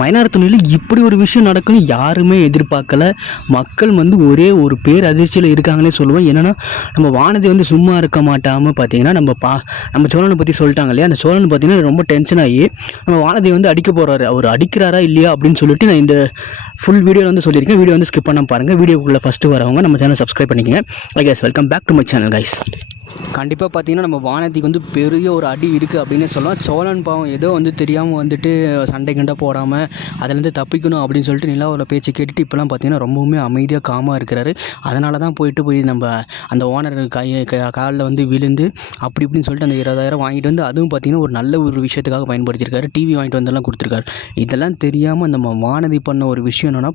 மயிலாடுதுறையில் இப்படி ஒரு விஷயம் நடக்குன்னு யாருமே எதிர்பார்க்கல. மக்கள் வந்து ஒரே ஒரு பேர் அதிர்ச்சியில் இருக்காங்கன்னே சொல்லுவேன். என்னென்னா நம்ம வானதி வந்து சும்மா இருக்க மாட்டாமல் பார்த்தீங்கன்னா நம்ம சோழனை பற்றி சொல்லிட்டாங்க இல்லையா, அந்த சோழனை பார்த்தீங்கன்னா ரொம்ப டென்ஷன் ஆகி நம்ம வானதி வந்து அடிக்க போகிறாரு. அவர் அடிக்கிறாரா இல்லையா அப்படின்னு சொல்லிட்டு நான் இந்த ஃபுல் வீடியோவில் வந்து சொல்லியிருக்கேன். வீடியோ வந்து ஸ்கிப் பண்ண பாருங்கள். வீடியோக்குள்ளே ஃபஸ்ட்டு வரவங்க நம்ம சேனல் சப்ஸ்கிரைப் பண்ணிக்கங்க. Guys, welcome back to my channel guys. கண்டிப்பாக பார்த்தீங்கன்னா நம்ம வானதிக்கு வந்து பெரிய ஒரு அடி இருக்குது அப்படின்னு சொல்லலாம். சோழன் பாவம் ஏதோ வந்து தெரியாமல் வந்துட்டு சண்டை கண்டை போடாமல் அதுலேருந்து தப்பிக்கணும் அப்படின்னு சொல்லிட்டு நிலாவோட பேச்சு கேட்டுட்டு இப்போலாம் பார்த்தீங்கன்னா ரொம்பவுமே அமைதியாக காமாக இருக்கிறாரு. அதனால தான் போய் நம்ம அந்த ஓனர் காலில் வந்து விழுந்து அப்படி இப்படின்னு சொல்லிட்டு அந்த 20,000 வாங்கிட்டு வந்து அதுவும் பார்த்திங்கன்னா ஒரு நல்ல ஒரு விஷயத்துக்காக பயன்படுத்தியிருக்காரு. டிவி வாங்கிட்டு வந்தெல்லாம் கொடுத்துருக்காரு. இதெல்லாம் தெரியாமல் நம்ம வானதி பண்ண ஒரு விஷயம் என்னென்னா,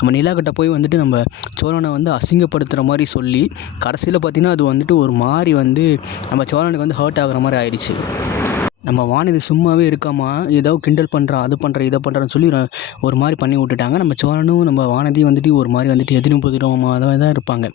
நம்ம நிலாக்கிட்ட போய் வந்துட்டு நம்ம சோழனை வந்து அசிங்கப்படுத்துகிற மாதிரி சொல்லி கடைசியில் பார்த்திங்கன்னா அது வந்துட்டு ஒரு மாதிரி வந்து நம்ம சோழனுக்கு வந்து ஹர்ட் ஆகிற மாதிரி ஆயிடுச்சு. நம்ம வானதி சும்மாவே இருக்காமா, ஏதோ கிண்டல் பண்ணுறா, அது பண்ணுற இதை பண்ணுறான்னு சொல்லி ஒரு மாதிரி பண்ணி விட்டுட்டாங்க. நம்ம சோழனும் நம்ம வானதி வந்துட்டு ஒரு மாதிரி வந்துட்டு எதிரும் புதிரமாக தான் இருப்பாங்க.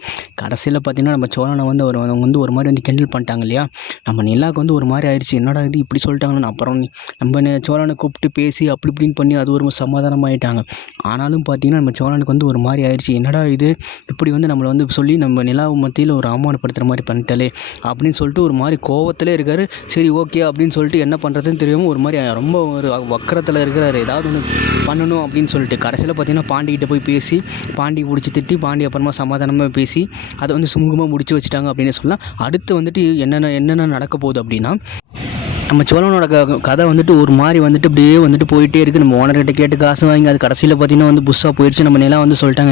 கடைசியில் பார்த்திங்கன்னா நம்ம சோழனை வந்து அவங்க வந்து ஒரு மாதிரி வந்து கிண்டல் பண்ணிட்டாங்க இல்லையா, நம்ம நிலாவுக்கு வந்து ஒரு மாதிரி ஆயிடுச்சு. என்னடா இது இப்படி சொல்லிட்டாங்கன்னு அப்புறம் நம்ம சோழனை கூப்பிட்டு பேசி அப்படி இப்படின்னு பண்ணி அது ஒரு சமாதானமாகிட்டாங்க. ஆனாலும் பார்த்திங்கன்னா நம்ம சோழனுக்கு வந்து ஒரு மாதிரி ஆயிடுச்சு. என்னடா இது இப்படி வந்து நம்மளை வந்து சொல்லி நம்ம நிலாவு மத்தியில் ஒரு அவமானப்படுத்துகிற மாதிரி பண்ணிட்டாலே அப்படின்னு சொல்லிட்டு ஒரு மாதிரி கோவத்திலே இருக்கார். சரி ஓகே அப்படின்னு சொல்லிட்டு என்ன பண்ணுறதுன்னு தெரியாமல் ஒரு மாதிரி ரொம்ப ஒரு வக்கரத்தில் இருக்கிறாரு. ஏதாவது ஒன்று பண்ணணும் அப்படின்னு சொல்லிட்டு கடைசியில் பார்த்திங்கன்னா பாண்டிகிட்ட போய் பேசி பாண்டி பிடிச்சி திட்டி பாண்டி அப்புறமா சமாதானமாக பேசி அதை வந்து சுமூகமாக முடிச்சு வச்சுட்டாங்க அப்படின்னு சொல்லலாம். அடுத்து வந்துட்டு என்னென்ன நடக்க போகுது அப்படின்னா, நம்ம சோழனோட கதை வந்துட்டு ஒரு மாதிரி வந்துட்டு அப்படியே வந்துட்டு போயிட்டே இருக்குது. நம்ம ஓனர்கிட்ட கேட்டு காசு வாங்கி அது கடைசியில் பார்த்திங்கன்னா வந்து புதுசாக போயிடுச்சு. நம்ம நிலா வந்து சொல்லிட்டாங்க,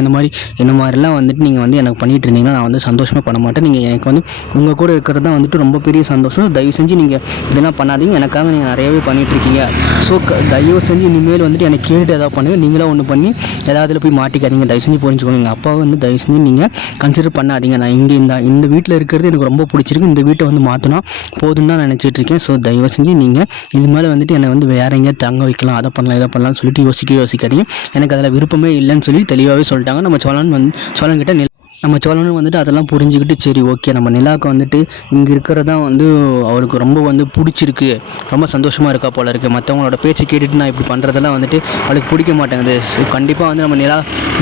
இந்த மாதிரிலாம் வந்துட்டு நீங்கள் வந்து எனக்கு பண்ணிகிட்டு இருந்தீங்கன்னா நான் வந்து சந்தோஷமாக பண்ண மாட்டேன். நீங்கள் எனக்கு வந்து உங்கள் கூட இருக்கிறது தான் வந்துட்டு ரொம்ப பெரிய சந்தோஷம். தயவு செஞ்சு நீங்கள் இதெல்லாம் பண்ணாதீங்க, எனக்காக நீங்கள் நிறையவே பண்ணிகிட்ருக்கீங்க. ஸோ தயவு செஞ்சு இனிமேல் வந்துட்டு எனக்கு கேட்டு எதாவது பண்ணுங்கள், நீங்களாம் ஒன்று பண்ணி ஏதாவதுல போய் மாட்டிக்காதீங்க. தயவு செஞ்சு புரிஞ்சுக்கணும். எங்கள் அப்பாவை வந்து தயவு செஞ்சு நீங்கள் கன்சிடர் பண்ணாதீங்க. நான் இங்கே இந்த வீட்டில் இருக்கிறது எனக்கு ரொம்ப பிடிச்சிருக்கு. இந்த வீட்டை வந்து மாற்றினா போதுன்னு தான் நினச்சிட்டு இருக்கேன். ஸோ தயவு செஞ்சு நீங்கள் இது மேலே வந்துட்டு என்னை வந்து வேறு எங்கேயா தங்க வைக்கலாம், அதை பண்ணலாம் இதை பண்ணலாம்னு சொல்லிட்டு யோசிக்காதீங்க. எனக்கு அதில் விருப்பமே இல்லைன்னு சொல்லி தெளிவாகவே சொல்லிட்டாங்க. நம்ம சோழன்கிட்ட நம்ம சோழனும் வந்துட்டு அதெல்லாம் புரிஞ்சுக்கிட்டு சரி ஓகே நம்ம நிலாவுக்கு வந்துட்டு இங்கே இருக்கிறதான் வந்து அவருக்கு ரொம்ப வந்து பிடிச்சிருக்கு, ரொம்ப சந்தோஷமாக இருக்கா போல இருக்குது. மற்றவங்களோட பேச்சு கேட்டுட்டு நான் இப்படி பண்ணுறதெல்லாம் வந்துட்டு அவளுக்கு பிடிக்க மாட்டேங்குது. கண்டிப்பாக வந்து நம்ம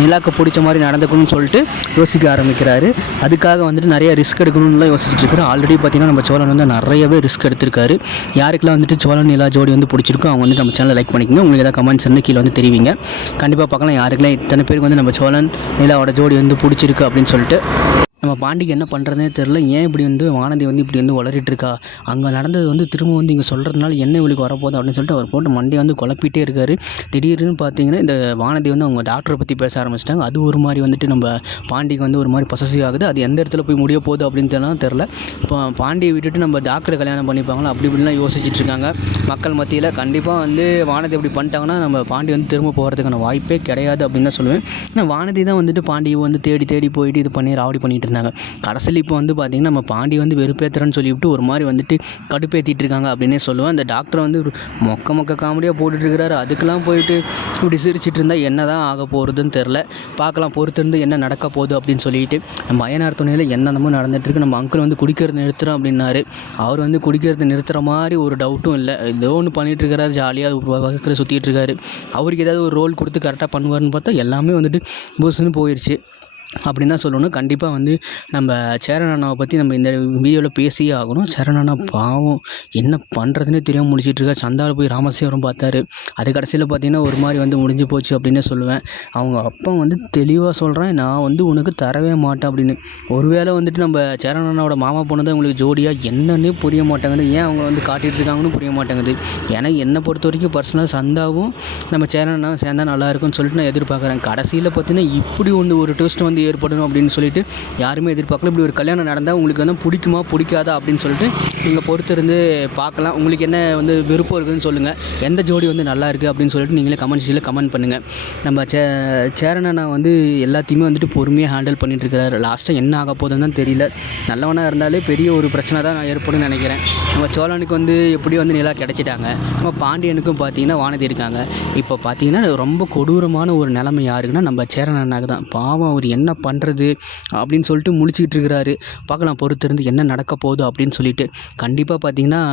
நிலாவுக்கு பிடிச்ச மாதிரி நடந்துக்கணும்னு சொல்லிட்டு யோசிக்க ஆரம்பிக்கிறாரு. அதுக்காக வந்துட்டு நிறைய ரிஸ்க் எடுக்கணும்லாம் யோசிச்சுட்டு இருக்காரு. ஆல்ரெடி பார்த்திங்கன்னா நம்ம சோழன் வந்து நிறையவே ரிஸ்க் எடுத்திருக்காரு. யாருக்கெல்லாம் வந்துட்டு சோழன் நிலா ஜோடி வந்து பிடிச்சிருக்கோ அவங்க வந்து நம்ம சேனலை லைக் பண்ணிக்கோங்க. உங்களுக்கு ஏதாவது கமெண்ட்ஸ் வந்து கீழே வந்து தெரிவிங்க. கண்டிப்பாக பார்க்கலாம் யாருக்கெல்லாம் இத்தனை பேருக்கு வந்து நம்ம சோழன் நிலாவோட ஜோடி வந்து பிடிச்சிருக்கு அப்படின்னு சொல்லிட்டு. நம்ம பாண்டிக்கு என்ன பண்ணுறதுனே தெரில. ஏன் இப்படி வந்து வானதி வந்து இப்படி வந்து வளரிட்டுருக்கா, அங்கே நடந்தது வந்து திரும்ப வந்து இங்கே சொல்கிறதுனால என்ன இவளுக்கு வரப்போகுது அப்படின்னு சொல்லிட்டு அவர் போட்டு மண்டையை வந்து குழப்பிட்டே இருக்கார். திடீர்னு பார்த்தீங்கன்னா இந்த வானதி வந்து அவங்க டாக்டரை பற்றி பேச ஆரம்பிச்சிட்டாங்க. அது ஒரு மாதிரி வந்துட்டு நம்ம பாண்டிக்கு வந்து ஒரு மாதிரி பொசசிவ் ஆகுது. அது எந்த இடத்துல போய் முடிய போகுது அப்படின்னு தெரில. இப்போ பாண்டியை விட்டுட்டு நம்ம டாக்டரை கல்யாணம் பண்ணிப்பாங்களா அப்படி இப்படிலாம் யோசிச்சுட்டு இருக்காங்க மக்கள் மத்தியில். கண்டிப்பாக வந்து வானதி இப்படி பண்ணிட்டாங்கன்னா நம்ம பாண்டி வந்து திரும்ப போகிறதுக்கான வாய்ப்பே கிடையாது அப்படின்னு தான் சொல்லுவேன். ஏன்னா வானதி தான் வந்துட்டு பாண்டியை வந்து தேடி போயிட்டு இது பண்ணி ராவடி பண்ணிட்டு இருந்தாங்க. கடைசியில் இப்போ வந்து பார்த்திங்கன்னா நம்ம பாண்டி வந்து வெறுப்பேற்றுறன்னு சொல்லிவிட்டு ஒரு மாதிரி வந்துட்டு கடுப்பேற்றிட்டு இருக்காங்க அப்படின்னே சொல்லுவேன். அந்த டாக்டரை வந்து மொக்க காமெடியாக போட்டுட்ருக்கிறாரு. அதுக்கெல்லாம் போயிட்டு இப்படி சிரிச்சிட்டு இருந்தால் என்ன தான் ஆக போகிறதுன்னு தெரில. பார்க்கலாம், பொறுத்திருந்து என்ன நடக்க போகுது அப்படின்னு சொல்லிட்டு. நம்ம அய்யனார் என்னென்னமோ நடந்துகிட்ருக்கு. நம்ம அங்கிள் வந்து குடிக்கிறது நிறுத்துகிறோம் அப்படின்னாரு. அவர் வந்து குடிக்கிறது நிறுத்துகிற மாதிரி ஒரு டவுட்டும் இல்லை. ஏதோ ஒன்று பண்ணிகிட்டு இருக்கிறாரு, ஜாலியாக பக்கத்தில் சுற்றிட்டு இருக்காரு. அவருக்கு ஏதாவது ஒரு ரோல் கொடுத்து கரெக்டாக பண்ணுவார்னு பார்த்தா எல்லாமே வந்துட்டு பூசுன்னு போயிடுச்சு அப்படின்னு தான் சொல்லணும். கண்டிப்பாக வந்து நம்ம சேரன் அண்ணாவை பற்றி நம்ம இந்த வீடியோவில் பேசியே ஆகணும். சேரன் அண்ணா பாவம் என்ன பண்ணுறதுனே தெரியாமல் முடிச்சிட்ருக்கா. சந்தாவில் போய் ராமசேவரம் பார்த்தாரு. அது கடைசியில் பார்த்திங்கன்னா ஒரு மாதிரி வந்து முடிஞ்சு போச்சு அப்படின்னு சொல்லுவேன். அவங்க அப்பா வந்து தெளிவாக சொல்கிறேன், நான் வந்து உனக்கு தரவே மாட்டேன் அப்படின்னு. ஒருவேளை வந்துட்டு நம்ம சேரன் அண்ணாவோட மாமா பொண்ணு தான் உங்களுக்கு ஜோடியாக என்னன்னே புரிய மாட்டேங்குது. ஏன் அவங்க வந்து காட்டிகிட்டு இருக்காங்கன்னு புரிய மாட்டேங்குது. ஏன்னா என்னை பொறுத்த வரைக்கும் பர்சனலாக சந்தாவும் நம்ம சேரன் அண்ணா சேர்ந்தால் நல்லாயிருக்குன்னு சொல்லிட்டு நான் எதிர்பார்க்குறேன். கடைசியில் பார்த்திங்கன்னா இப்படி ஒரு ட்விஸ்ட் வந்து ஏற்படணும் அப்படின்னு சொல்லிட்டு யாருமே எதிர்பார்க்கல. இப்படி ஒரு கல்யாணம் நடந்தால் உங்களுக்கு வந்து பிடிக்குமா பிடிக்காதா அப்படின்னு சொல்லிட்டு நீங்கள் பொறுத்திருந்து பார்க்கலாம். உங்களுக்கு என்ன வந்து விருப்பம் இருக்குதுன்னு சொல்லுங்கள். எந்த ஜோடி வந்து நல்லா இருக்குது அப்படின்னு சொல்லிட்டு நீங்களே கமெண்ட் பண்ணுங்கள். நம்ம சேரனை வந்து எல்லாத்தையுமே வந்துட்டு பொறுமையாக ஹேண்டில் பண்ணிகிட்ருக்கிறாரு. லாஸ்ட்டாக என்ன ஆக போகுதுன்னு தான் தெரியல. நல்லவனாக இருந்தாலே பெரிய ஒரு பிரச்சனை தான் ஏற்படும்னு நினைக்கிறேன். நம்ம சோழனுக்கு வந்து எப்படி வந்து நிலா கிடச்சிட்டாங்க. நம்ம பாண்டியனுக்கும் பார்த்தீங்கன்னா வானதி இருக்காங்க. இப்போ பார்த்தீங்கன்னா ரொம்ப கொடூரமான ஒரு நிலைமை யாருக்குன்னா நம்ம சேரன் அண்ணாக்கு தான். பாவம் அவர் என்ன என்ன பண்ணுறது அப்படின்னு சொல்லிட்டு முழிச்சிக்கிட்டு இருக்கிறாரு. பார்க்கலாம் பொறுத்திருந்து என்ன நடக்க போகுது அப்படின்னு சொல்லிட்டு. கண்டிப்பாக பார்த்தீங்கன்னா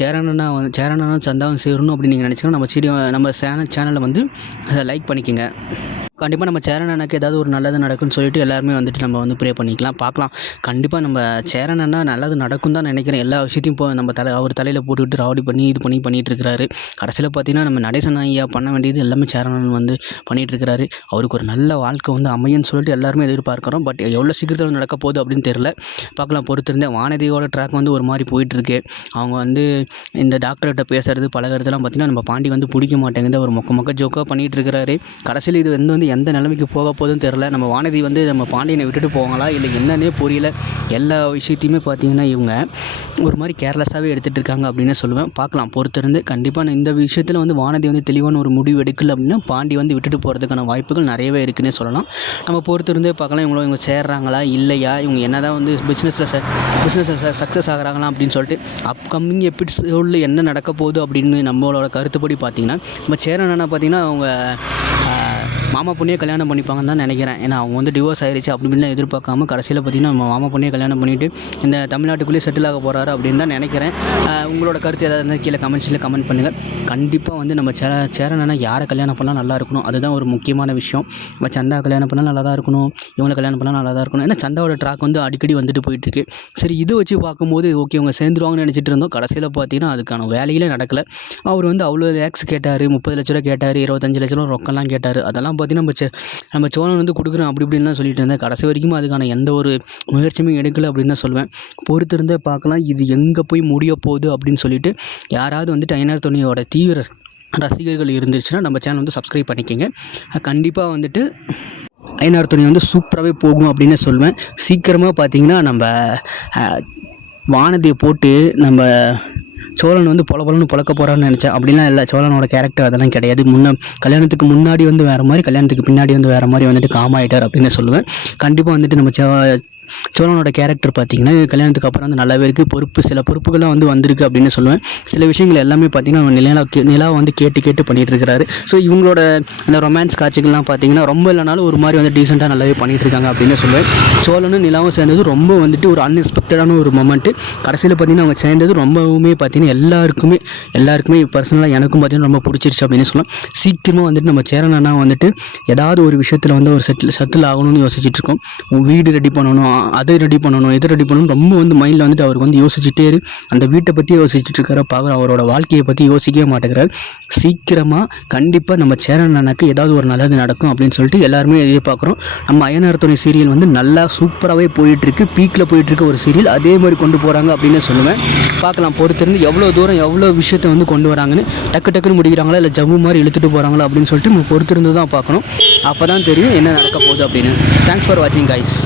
சேரண்ணனும் சந்தாவும் சேரணும் அப்படின்னு நீங்கள் நினச்சிங்கன்னா நம்ம சேனலை வந்து லைக் பண்ணிக்கோங்க. கண்டிப்பாக நம்ம சேரன் அண்ணாக்கு ஏதாவது ஒரு நல்லது நடக்கும்னு சொல்லிட்டு எல்லாருமே வந்துட்டு நம்ம வந்து ப்ரே பண்ணிக்கலாம். பார்க்கலாம். கண்டிப்பாக நம்ம சேரன் அண்ணா நல்லது நடக்கும் தான் நினைக்கிறேன். எல்லா விஷயத்தையும் இப்போ நம்ம அவர் தலையில் போட்டுக்கிட்டு ராவடி பண்ணி பண்ணிகிட்டு இருக்கிறாரு. கடைசியில் பார்த்தீங்கன்னா நம்ம நடேசன் ஐயா பண்ண வேண்டியது எல்லாமே சேரன் அண்ணன் வந்து பண்ணிகிட்ருக்கிறாரு. அவருக்கு ஒரு நல்ல வாழ்க்கை வந்து அமையும்னு சொல்லிட்டு எல்லாருமே எதிர்பார்க்குறோம். பட் எவ்வளோ சீக்கிரத்தில் நடக்க போகுது அப்படின்னு தெரில. பார்க்கலாம் பொறுத்திருந்தேன். வானதியோட ட்ராக் வந்து ஒரு மாதிரி போயிட்டுருக்கு. அவங்க வந்து இந்த டாக்டர்கிட்ட பேசுகிறது பழகிறதுலாம் பார்த்திங்கன்னா நம்ம பாண்டி வந்து பிடிக்க மாட்டேங்குது. அவர் மொக்க ஜோக்காக பண்ணிகிட்டு இருக்கிறாரு. கடைசியில் இது வந்து எந்த நிலைமைக்கு போக போகுதுன்னு தெரில. நம்ம வானதி வந்து நம்ம பாண்டியனை விட்டுட்டு போவாங்களா இல்லை என்னன்னே புரியல. எல்லா விஷயத்தையுமே பார்த்திங்கன்னா இவங்க ஒரு மாதிரி கேர்லெஸ்ஸாகவே எடுத்துகிட்டு இருக்காங்க அப்படின்னு சொல்லுவேன். பார்க்கலாம் பொறுத்திருந்து. கண்டிப்பாக இந்த விஷயத்தில் வந்து வானதி வந்து தெளிவான ஒரு முடிவு எடுக்கல அப்படின்னா பாண்டி வந்து விட்டுட்டு போகிறதுக்கான வாய்ப்புகள் நிறையவே இருக்குன்னே சொல்லலாம். நம்ம பொறுத்திருந்தே பார்க்கலாம் இவங்க சேர்றாங்களா இல்லையா, இவங்க என்ன தான் வந்து பிஸ்னஸில் சக்ஸஸ் ஆகிறாங்களா அப்படின்னு சொல்லிட்டு அப்கமிங் எபிசோடில் என்ன நடக்க போகுது அப்படின்னு நம்மளோட கருத்துப்படி பார்த்திங்கன்னா நம்ம சேரனா பார்த்திங்கன்னா அவங்க மாமா பொண்ணையே கல்யாணம் பண்ணிப்பாங்கன்னு தான் நினைக்கிறேன். ஏன்னா அவங்க வந்து டிவோர்ஸ் ஆயிடுச்சு அப்படி இப்படிலாம் எதிர்பார்க்காம கடைசியில் பார்த்திங்கன்னா நம்ம மாமா பொண்ணையே கல்யாணம் பண்ணிவிட்டு இந்த தமிழ்நாட்டுக்குள்ளேயே செட்டில் ஆக போகிறாரு அப்படின்னு தான் நினைக்கிறேன். உங்களோட கருத்து ஏதாவது இருந்தால் கீழே கமெண்ட் பண்ணுங்கள். கண்டிப்பாக வந்து நம்ம சேரனா யாரை கல்யாணம் பண்ணால் நல்லா இருக்கணும், அதுதான் ஒரு முக்கியமான விஷயம். நம்ம சந்தா கல்யாணம் பண்ணால் நல்லா தான் இருக்கணும், இவங்களை கல்யாணம் பண்ணால் நல்லா தான் இருக்கணும். ஏன்னா சந்தாவோட ட்ராக் வந்து அடிக்கடி வந்துட்டு போயிட்டுருக்கு. சரி, இதை வச்சு பார்க்கும்போது ஓகே இவங்க சேர்ந்துருவாங்கன்னு நினச்சிட்டு இருந்தோம். கடைசியில் பார்த்திங்கன்னா அதுக்கான வேலையிலே நடக்கலை. அவர் வந்து அவ்வளோ லேக்ஸ் கேட்டார், 30 லட்ச ரூபா கேட்டார், 25 லட்ச ரூபா ரொக்கம்லாம் கேட்டார். அதெல்லாம் பார்த்தீங்கன்னா நம்ம சோழன் வந்து கொடுக்குறோம் அப்படி இப்படின்லாம் சொல்லிட்டு இருந்தேன். கடைசி வரைக்கும் அதுக்கான எந்த ஒரு முயற்சியுமே எடுக்கலை அப்படின்னு தான் சொல்லுவேன். பொறுத்திருந்தே பார்க்கலாம் இது எங்கே போய் முடிய போகுது அப்படின்னு சொல்லிட்டு. யாராவது வந்துட்டு ஐயனார் துணியோட தீவிர ரசிகர்கள் இருந்துச்சுன்னா நம்ம சேனல் வந்து சப்ஸ்கிரைப் பண்ணிக்கோங்க. கண்டிப்பாக வந்துட்டு ஐயனார் துணி வந்து சூப்பராகவே போகும் அப்படின்னு சொல்லுவேன். சீக்கிரமாக பார்த்திங்கன்னா நம்ம வானதியை போட்டு நம்ம சோழன் வந்து பொலன்னு பொழக்க போகிறான்னு நினச்சேன். அப்படிலாம் இல்லை. சோழனோட கேரக்டர் அதெல்லாம் கிடையாது. கல்யாணத்துக்கு முன்னாடி வந்து வேறு மாதிரி, கல்யாணத்துக்கு பின்னாடி வந்து வேறு மாதிரி வந்துட்டு காமாயிட்டார் அப்படின்னு சொல்லுவேன். கண்டிப்பாக வந்துட்டு நம்ம சோழனோட கேரக்டர் பார்த்திங்கன்னா கல்யாணத்துக்கு அப்புறம் வந்து நல்லாவே இருக்குது. சில பொறுப்புகள்லாம் வந்து வந்திருக்கு அப்படின்னு சொல்லுவேன். சில விஷயங்கள் எல்லாமே பார்த்திங்கன்னா நிலா வந்து கேட்டு பண்ணிகிட்டு இருக்கிறாரு. ஸோ இவங்களோட அந்த ரொமான்ஸ் காட்சிகள்லாம் பார்த்திங்கன்னா ரொம்ப இல்லைனாலும் ஒரு மாதிரி வந்து டீசெண்டாக நல்லாவே பண்ணிகிட்டு இருக்காங்க அப்படின்னு சொல்லுவேன். சோழனும் நிலாவும் சேர்ந்தது ரொம்ப வந்துட்டு ஒரு அன்எக்ஸ்பெக்டடான ஒரு மொமெண்ட்டு. கடைசியில் பார்த்திங்கன்னா அவங்க சேர்ந்தது ரொம்பவுமே பார்த்திங்கன்னா எல்லாருக்குமே பர்சனலாக எனக்கும் பார்த்திங்கன்னா ரொம்ப பிடிச்சிருச்சு அப்படின்னு சொல்லலாம். சீக்கிரமாக வந்துட்டு நம்ம சேரனா வந்துட்டு ஏதாவது ஒரு விஷயத்தில் வந்து ஒரு செட்டில் ஆகணும்னு யோசிச்சுட்டு இருக்கோம். வீடு ரெடி பண்ணணும், அதை ரெடி பண்ணணும், இதை ரெடி பண்ணணும், ரொம்ப வந்து மைண்டில் வந்துட்டு அவருக்கு வந்து யோசிச்சுட்டே அந்த வீட்டை பற்றி யோசிச்சுட்டு இருக்கிற பார்க்குற அவரோட வாழ்க்கையை பற்றி யோசிக்கவே மாட்டேங்கிறார். சீக்கிரமாக கண்டிப்பாக நம்ம சேரனாக்கு ஏதாவது ஒரு நல்லது நடக்கும் அப்படின்னு சொல்லிட்டு எல்லாருமே எதிர்பார்க்குறோம். நம்ம ஐயனார் துணை சீரியல் வந்து நல்லா சூப்பராகவே போயிட்டுருக்கு, பீக்கில் போயிட்டுருக்கு ஒரு சீரியல். அதே மாதிரி கொண்டு போகிறாங்க அப்படின்னு சொல்லுவேன். பார்க்கலாம் பொறுத்திருந்து எவ்வளோ தூரம் எவ்வளோ விஷயத்தை வந்து கொண்டு வராங்கன்னு. டக்குன்னு முடிக்கிறாங்களா இல்லை ஜவ்வு மாதிரி இழுத்துட்டு போகிறாங்களா அப்படின்னு சொல்லிட்டு நம்ம பொறுத்திருந்து தான் பார்க்கணும். அப்போ தான் தெரியும் என்ன நடக்க போகுது அப்படின்னு. தேங்க்ஸ் ஃபார் வாட்சிங் கைஸ்.